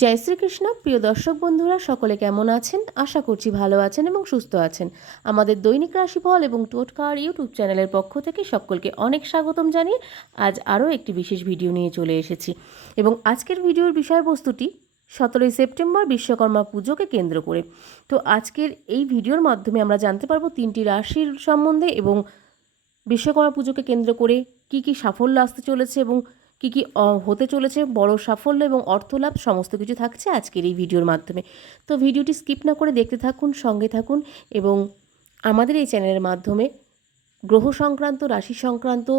জয় শ্রীকৃষ্ণ, প্রিয় দর্শক বন্ধুরা, সকলে কেমন আছেন? আশা করছি ভালো আছেন এবং সুস্থ আছেন। আমাদের দৈনিক রাশিফল এবং টোটকার ইউটিউব চ্যানেলের পক্ষ থেকে সকলকে অনেক স্বাগতম জানিয়ে আজ আরও একটি বিশেষ ভিডিও নিয়ে চলে এসেছি। এবং আজকের ভিডিওর বিষয়বস্তুটি সতেরোই সেপ্টেম্বর বিশ্বকর্মা পুজোকে কেন্দ্র করে। তো আজকের এই ভিডিওর মাধ্যমে আমরা জানতে পারব তিনটি রাশির সম্বন্ধে এবং বিশ্বকর্মা পুজোকে কেন্দ্র করে কি কি সাফল্য আসতে চলেছে এবং কি কি হতে চলেছে, বড় সাফল্য এবং অর্থলাভ, সমস্ত কিছু থাকছে আজকের এই ভিডিওর মাধ্যমে। তো ভিডিওটি স্কিপ না করে দেখতে থাকুন, সঙ্গে থাকুন এবং আমাদের এই চ্যানেলের মাধ্যমে গ্রহ সংক্রান্ত, রাশি সংক্রান্ত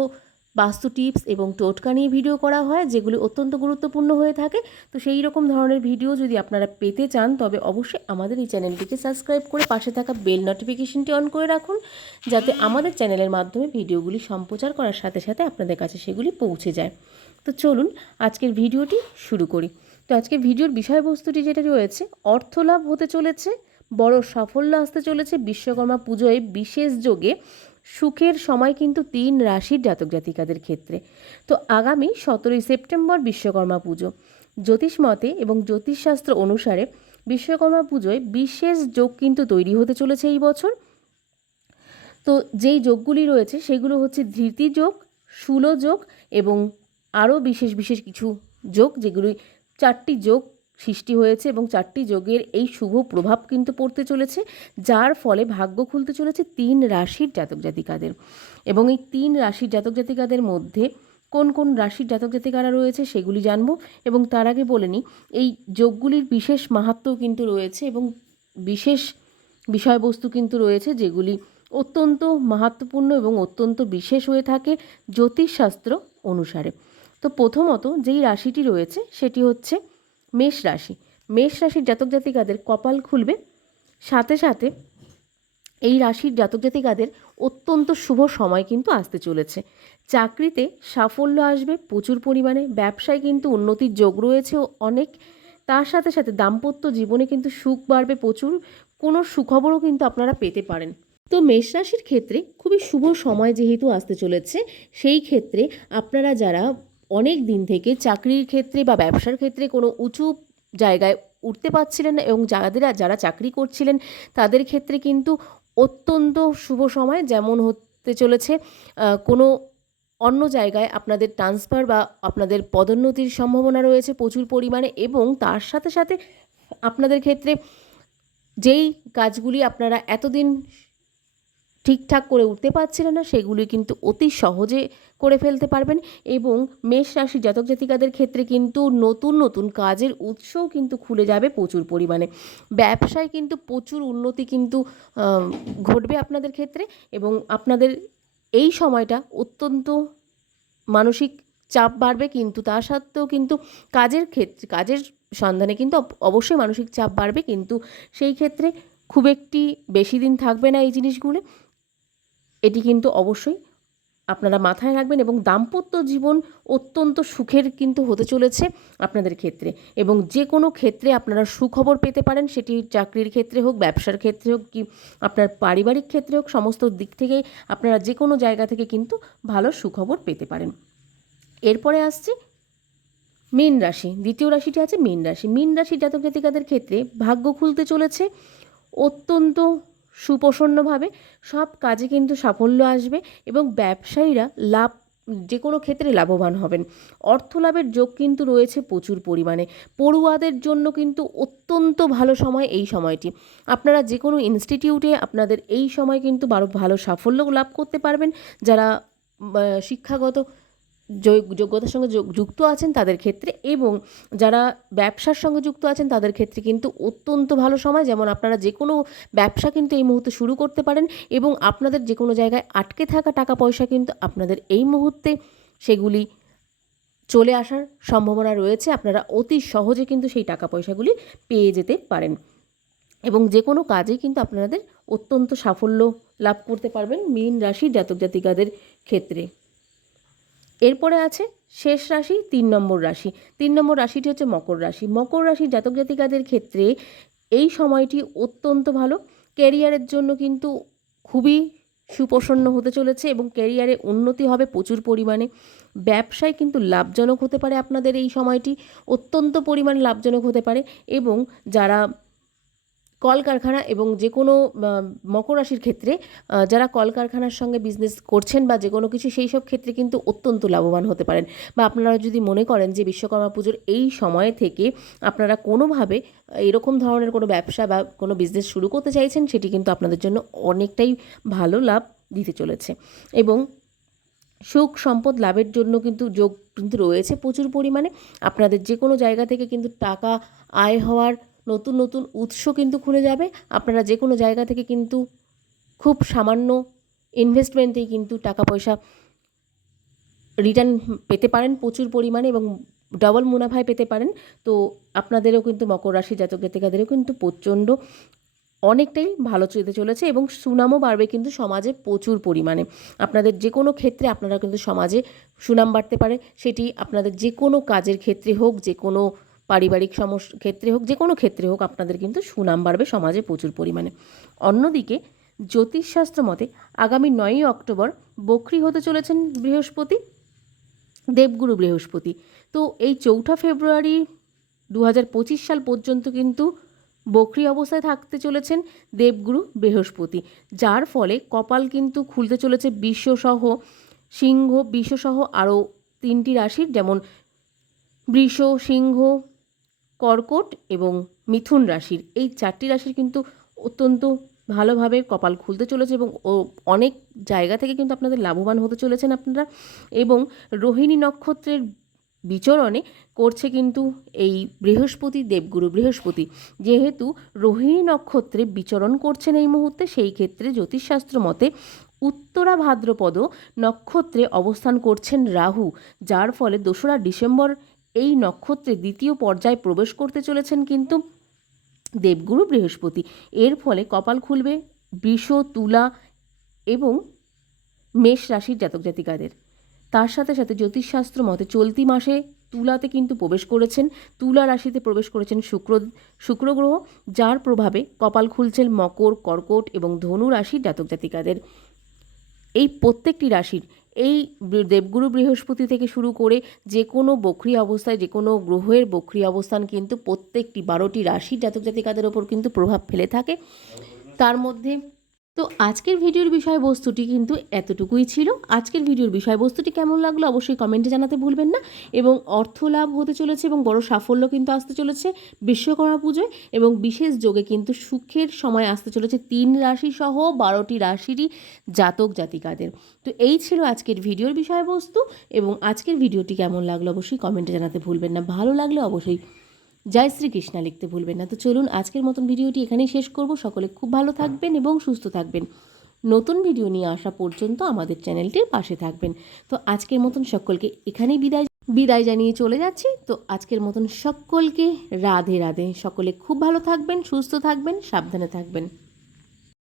বাস্তু টিপস এবং টোটকা নিয়ে ভিডিও করা হয়, যেগুলি অত্যন্ত গুরুত্বপূর্ণ হয়ে থাকে। তো সেই রকম ধরনের ভিডিও যদি আপনারা পেতে চান, তবে অবশ্যই আমাদের এই চ্যানেলটিকে সাবস্ক্রাইব করে পাশে থাকা বেল নোটিফিকেশনটি অন করে রাখুন, যাতে আমাদের চ্যানেলের মাধ্যমে ভিডিওগুলি সম্প্রচার করার সাথে সাথে আপনাদের কাছে সেগুলি পৌঁছে যায়। তো চলুন আজকের ভিডিওটি শুরু করি। তো আজকের ভিডিওর বিষয়বস্তুটি যেটা রয়েছে, অর্থলাভ হতে চলেছে, বড় সাফল্য আসতে চলেছে বিশ্বকর্মা পুজোয় বিশেষ যোগে। সুখের সময় কিন্তু তিন রাশির জাতক জাতিকাদের ক্ষেত্রে। তো আগামী সতেরোই সেপ্টেম্বর বিশ্বকর্মা পুজো। জ্যোতিষ মতে এবং জ্যোতিষশাস্ত্র অনুসারে বিশ্বকর্মা পুজোয় বিশেষ যোগ কিন্তু তৈরি হতে চলেছে এই বছর। তো যেই যোগগুলি রয়েছে সেগুলো হচ্ছে ধৃতি যোগ শূল যোগ এবং আরও বিশেষ বিশেষ কিছু যোগ যেগুলি চারটি যোগ সৃষ্টি হয়েছে এবং চারটি যোগের এই শুভ প্রভাব কিন্তু পড়তে চলেছে, যার ফলে ভাগ্য খুলতে চলেছে তিন রাশির জাতক জাতিকাদের। এবং এই তিন রাশির জাতক জাতিকাদের মধ্যে কোন কোন রাশির জাতক জাতিকারা রয়েছে সেগুলি জানব এবং তার আগে বলে নিই, এই যোগগুলির বিশেষ মাহাত্ম্য কিন্তু রয়েছে এবং বিশেষ বিষয়বস্তু কিন্তু রয়েছে যেগুলি অত্যন্ত মাহাত্মপূর্ণ এবং অত্যন্ত বিশেষ হয়ে থাকে জ্যোতিষশাস্ত্র অনুসারে। তো প্রথমত যেই রাশিটি রয়েছে সেটি হচ্ছে মেষ রাশি। মেষ রাশির জাতক জাতিকাদের কপাল খুলবে। সাথে সাথে এই রাশির জাতক জাতিকাদের অত্যন্ত শুভ সময় কিন্তু আসতে চলেছে। চাকরিতে সাফল্য আসবে, প্রচুর পরিমাণে ব্যবসায় কিন্তু উন্নতির যোগ রয়েছে অনেক। তার সাথে সাথে দাম্পত্য জীবনে কিন্তু সুখ বাড়বে প্রচুর। কোনো সুখবরও কিন্তু আপনারা পেতে পারেন। তো মেষ রাশির ক্ষেত্রে খুবই শুভ সময় যেহেতু আসতে চলেছে, সেই ক্ষেত্রে আপনারা যারা অনেক দিন থেকে চাকরির ক্ষেত্রে বা ব্যবসার ক্ষেত্রে কোনো উঁচু জায়গায় উঠতে পারছিলেন না এবং যাদের যারা চাকরি করছিলেন তাদের ক্ষেত্রে কিন্তু অত্যন্ত শুভ সময় যেমন হতে চলেছে কোনো অন্য জায়গায় আপনাদের ট্রান্সফার বা আপনাদের পদোন্নতির সম্ভাবনা রয়েছে প্রচুর পরিমাণে এবং তার সাথে সাথে আপনাদের ক্ষেত্রে যেই কাজগুলি আপনারা এতদিন ঠিকঠাক করে উঠতে পারছিলেন না, সেগুলি কিন্তু অতি সহজে করে ফেলতে পারবেন এবং মেষ রাশি জাতক জাতিকাদের ক্ষেত্রে কিন্তু নতুন নতুন কাজের উৎসও কিন্তু খুলে যাবে প্রচুর পরিমাণে। ব্যবসায় কিন্তু প্রচুর উন্নতি কিন্তু ঘটবে আপনাদের ক্ষেত্রে এবং আপনাদের এই সময়টা অত্যন্ত মানসিক চাপ বাড়বে কিন্তু, তা সত্ত্বেও কিন্তু কাজের ক্ষেত্রে কাজের সন্ধানে কিন্তু অবশ্যই মানসিক চাপ বাড়বে কিন্তু সেই ক্ষেত্রে খুব একটি বেশি দিন থাকবে না এই জিনিসগুলো। এটি কিন্তু অবশ্যই আপনারা মাথায় রাখবেন এবং দাম্পত্য জীবন অত্যন্ত সুখের কিন্তু হতে চলেছে আপনাদের ক্ষেত্রে এবং যে কোনো ক্ষেত্রে আপনারা সুখবর পেতে পারেন, সেটি চাকরির ক্ষেত্রে হোক, ব্যবসার ক্ষেত্রে হোক কি আপনার পারিবারিক ক্ষেত্রে হোক, সমস্ত দিক থেকে আপনারা যে কোনো জায়গা থেকে কিন্তু ভালো সুখবর পেতে পারেন। এরপরে আসছে মীন রাশি, দ্বিতীয় রাশিটি আছে মীন রাশি। মীন রাশি জাতক জাতিকাদের ক্ষেত্রে ভাগ্য খুলতে চলেছে, অত্যন্ত সুপ্রসন্নভাবে সব কাজে কিন্তু সাফল্য আসবে এবং ব্যবসায়ীরা লাভ, যে কোনো ক্ষেত্রে লাভবান হবেন। অর্থ লাভের যোগ কিন্তু রয়েছে প্রচুর পরিমাণে। পড়ুয়াদের জন্য কিন্তু অত্যন্ত ভালো সময় এই সময়টি। আপনারা যে কোনো ইনস্টিটিউটে আপনাদের এই সময় কিন্তু ভালো সাফল্য লাভ করতে পারবেন। যারা শিক্ষাগত যোগ্যতার সঙ্গে যুক্ত আছেন তাদের ক্ষেত্রে এবং যারা ব্যবসার সঙ্গে যুক্ত আছেন তাদের ক্ষেত্রে কিন্তু অত্যন্ত ভালো সময়। যেমন আপনারা যে কোনো ব্যবসা কিন্তু এই মুহূর্তে শুরু করতে পারেন এবং আপনাদের যে কোনো জায়গায় আটকে থাকা টাকা পয়সা কিন্তু আপনাদের এই মুহূর্তে সেগুলি চলে আসার সম্ভাবনা রয়েছে। আপনারা অতি সহজে কিন্তু সেই টাকা পয়সাগুলি পেয়ে যেতে পারেন এবং যে কোনো কাজে কিন্তু আপনাদের অত্যন্ত সাফল্য লাভ করতে পারবেন। মীন রাশি জাতক জাতিকাদের ক্ষেত্রে। এরপরে আছে শেষ রাশি, তিন নম্বর রাশি। তিন নম্বর রাশিটি হচ্ছে মকর রাশি। মকর রাশি জাতক জাতিকাদের ক্ষেত্রে এই সময়টি অত্যন্ত ভালো। ক্যারিয়ারের জন্য কিন্তু খুবই সুপ্রসন্ন হতে চলেছে এবং ক্যারিয়ারে উন্নতি হবে প্রচুর পরিমাণে। ব্যবসায় কিন্তু লাভজনক হতে পারে আপনাদের এই সময়টি। অত্যন্ত পরিমাণ লাভজনক হতে পারে এবং যারা কলকারখানা এবং যে কোনো মকর রাশির ক্ষেত্রে যারা কলকারখানার সঙ্গে বিজনেস করছেন বা যে কোনো কিছু, সেই সব ক্ষেত্রে কিন্তু অত্যন্ত লাভবান হতে পারেন। বা আপনারা যদি মনে করেন যে বিশ্বকর্মা পুজোর এই সময় থেকে আপনারা কোনোভাবে, এরকম ধরনের কোনো ব্যবসা বা কোনো বিজনেস শুরু করতে চাইছেন, সেটি কিন্তু আপনাদের জন্য অনেকটাই ভালো লাভ দিতে চলেছে। এবং সুখ সম্পদ লাভের জন্য কিন্তু যোগ কিন্তু রয়েছে প্রচুর পরিমাণে। আপনাদের যে কোনো জায়গা থেকে কিন্তু টাকা আয় হওয়ার নতুন নতুন উৎস কিন্তু খুলে যাবে। আপনারা যে কোনো জায়গা থেকে কিন্তু খুব সামান্য ইনভেস্টমেন্টেই কিন্তু টাকা পয়সা রিটার্ন পেতে পারেন, প্রচুর পরিমাণে এবং ডবল মুনাফায় পেতে পারেন। তো আপনাদেরও কিন্তু মকর রাশি জাতক জাতিকাদেরও কিন্তু প্রচণ্ড অনেকটাই ভালো চলতে চলেছে এবং সুনামও বাড়বে কিন্তু সমাজে প্রচুর পরিমাণে। আপনাদের যে কোনো ক্ষেত্রে আপনারা কিন্তু সমাজে সুনাম বাড়তে পারে। সেটি আপনাদের যে কোনো কাজের ক্ষেত্রে হোক যে কোনো পারিবারিক সমস্যা ক্ষেত্রে হোক যে কোনো ক্ষেত্রে হোক, আপনাদের কিন্তু সুনাম বাড়বে সমাজে প্রচুর পরিমাণে। অন্যদিকে, জ্যোতিষশাস্ত্র মতে, আগামী নয়ই অক্টোবর বকরি হতে চলেছেন বৃহস্পতি, দেবগুরু বৃহস্পতি। তো এই চৌঠা ফেব্রুয়ারি দু হাজার পঁচিশ সাল পর্যন্ত কিন্তু বকরি অবস্থায় থাকতে চলেছেন দেবগুরু বৃহস্পতি। যার ফলে কপাল কিন্তু খুলতে চলেছে বিশ্বসহ, সিংহ, বিশ্বসহ আরও তিনটি রাশির, যেমন বৃষ, সিংহ কর্কট এবং মিথুন রাশির। এই চারটি রাশির কিন্তু অত্যন্ত ভালোভাবে কপাল খুলতে চলেছে এবং ও অনেক জায়গা থেকে কিন্তু আপনাদের লাভবান হতে চলেছেন আপনারা। এবং রোহিণী নক্ষত্রের বিচরণে করছে কিন্তু এই বৃহস্পতি, দেবগুরু বৃহস্পতি। যেহেতু রোহিণী নক্ষত্রে বিচরণ করছেন এই মুহূর্তে, সেই ক্ষেত্রে জ্যোতিষশাস্ত্র মতে উত্তরা ভাদ্রপদ নক্ষত্রে অবস্থান করছেন রাহু, যার ফলে দোসরা ডিসেম্বর এই নক্ষত্রে দ্বিতীয় পর্যায়ে প্রবেশ করতে চলেছেন কিন্তু দেবগুরু বৃহস্পতি। এর ফলে কপাল খুলবে, বৃষ, তুলা এবং মেষ রাশির জাতক জাতিকাদের। তার সাথে সাথে জ্যোতিষশাস্ত্র মতে চলতি মাসে তুলাতে কিন্তু প্রবেশ করেছেন। তুলা রাশিতে প্রবেশ করেছেন শুক্র শুক্র গ্রহ, যার প্রভাবে কপাল খুলছেন মকর, কর্কট এবং ধনু রাশির জাতক জাতিকাদের। এই প্রত্যেকটি রাশির এই দেবগুরু বৃহস্পতি থেকে শুরু করে যে কোনো বক্রি অবস্থায়, যে কোনো গ্রহের বক্রি অবস্থান কিন্তু প্রত্যেকটি বারোটি রাশি জাতক জাতিকাদের ওপর কিন্তু প্রভাব ফেলে থাকে। তার মধ্যে তো আজকের ভিডিওর বিষয়বস্তুটি কিন্তু এতটুকুই ছিল। আজকের ভিডিওর বিষয়বস্তুটি কেমন লাগল অবশ্যই কমেন্টে জানাতে ভুলবেন না। এবং অর্থ লাভ হতে চলেছে এবং বড় সাফল্য কিন্তু আসতে চলেছে বিশ্বকর্মা পুজোয় এবং বিশেষ যোগে কিন্তু সুখের সময় আসতে চলেছে তিন রাশি সহ বারোটি রাশিরই জাতক জাতিকাদের। তো এই ছিল আজকের ভিডিওর বিষয়বস্তু এবং আজকের ভিডিওটি কেমন লাগল অবশ্যই কমেন্টে জানাতে ভুলবেন না। ভালো লাগলে অবশ্যই জয় শ্রীকৃষ্ণা লিখতে ভুলবেন না। তো চলুন আজকের মতন ভিডিওটি এখানেই শেষ করব। সকলে খুব ভালো থাকবেন এবং সুস্থ থাকবেন। নতুন ভিডিও নিয়ে আসা পর্যন্ত আমাদের চ্যানেলটির পাশে থাকবেন। তো আজকের মতন সকলকে এখানেই বিদায় বিদায় জানিয়ে চলে যাচ্ছি। তো আজকের মতন সকলকে রাধে রাধে। সকলে খুব ভালো থাকবেন, সুস্থ থাকবেন, সাবধানে থাকবেন।